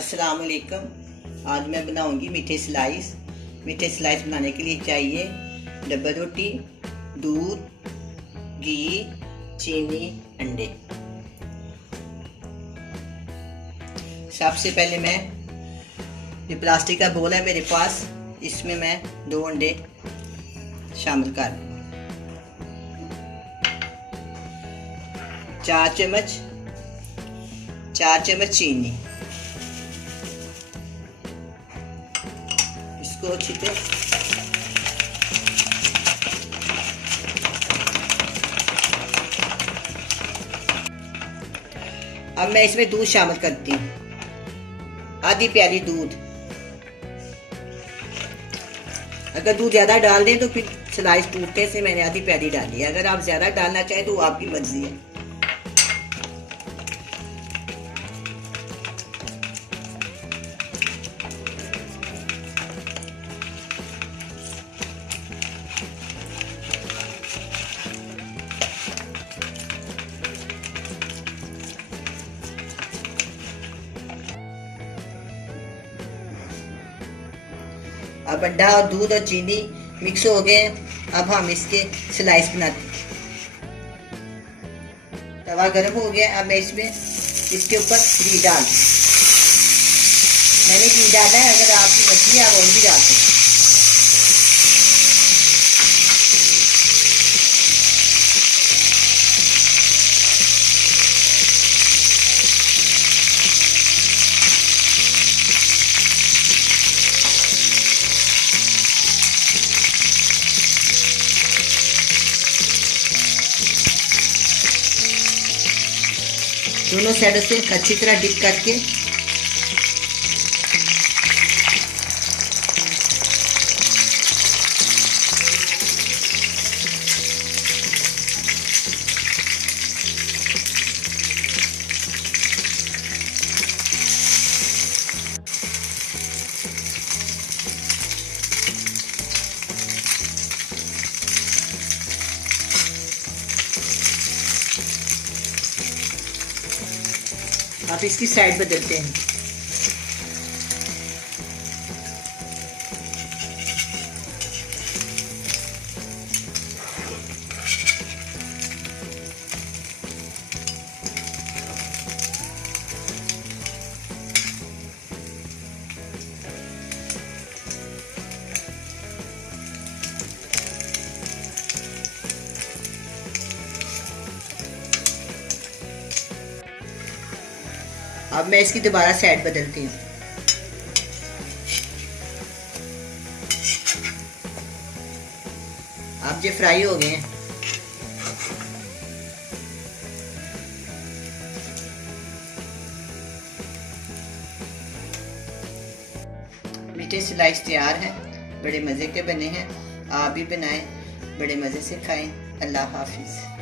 अस्सलाम वालेकुम। आज मैं बनाऊंगी मीठे स्लाइस। मीठे स्लाइस बनाने के लिए चाहिए डब्बा रोटी, दूध, घी, चीनी, अंडे। सबसे पहले मैं ये प्लास्टिक का बोल है मेरे पास, इसमें मैं 2 अंडे शामिल कर दूँ। 4 चम्मच चीनी, इसको अच्छी तरह अब मैं इसमें दूध शामिल करती हूँ, आधी प्याली दूध। अगर दूध ज़्यादा डाल दें तो फिर स्लाइस टूटने से मैंने आधी प्याली डाली है। अगर आप ज़्यादा डालना चाहें तो वो आपकी मर्जी है। अब अंडा और दूध और चीनी मिक्स हो गए। अब हम इसके स्लाइस बनाते हैं। तवा गर्म हो गया। अब मैं इसमें इसके ऊपर घी डाल, मैंने घी डाला है। अगर आपकी मर्जी है आप और भी डाल सकते हैं। दोनों साइडों से अच्छी तरह डिप करके आप इसकी साइड बदलते हैं। अब मैं इसकी दोबारा साइड बदलती हूँ। अब ये फ्राई हो गए हैं। मीठे स्लाइस तैयार हैं, बड़े मज़े के बने हैं। आप भी बनाएं, बड़े मज़े से खाएं। अल्लाह हाफिज़।